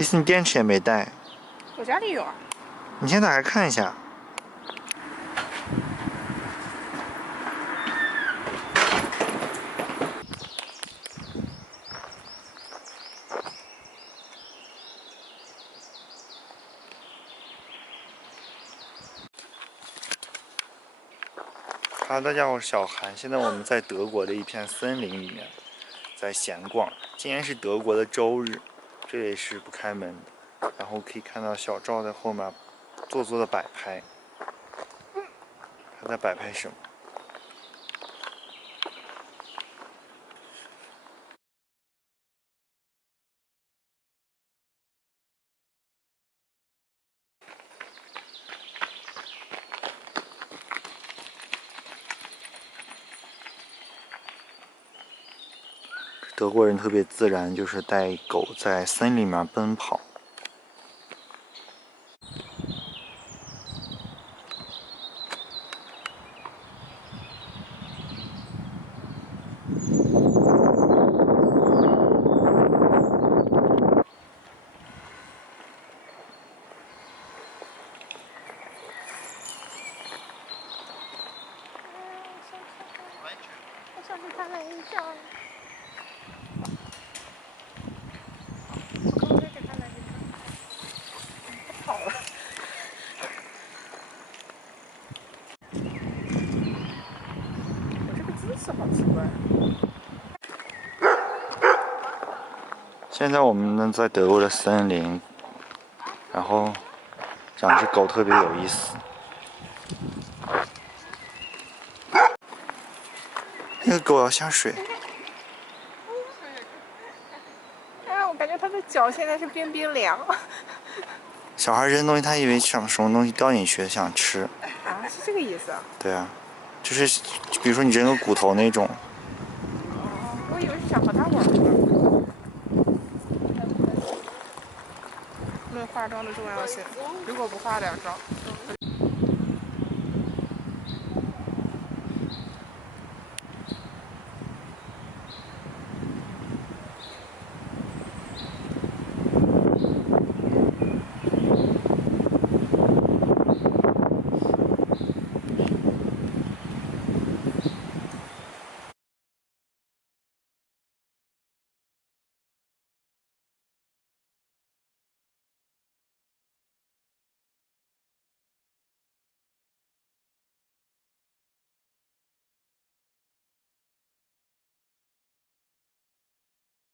意思你电池也没带？我家里有啊。你先打开看一下。哈喽，大家好，我是小韩。现在我们在德国的一片森林里面，在闲逛。今天是德国的周日，这里是不开门的。然后可以看到小赵在后面做作的摆拍。他在摆拍什么？德国人特别自然，就是带狗在森林里面奔跑。我想去看看一下。我可不可以给他来一张？他跑了。我这个姿势好奇怪。现在我们呢在德国的森林，然后两只狗特别有意思。那个狗要下水。哎，我感觉它的脚现在是冰冰凉。小孩扔东西，他以为什么东西掉进去想吃。啊，是这个意思啊？对啊，就是比如说你扔个骨头那种。哦，我以为是想和它玩呢。论化妆的重要性，如果不化点妆。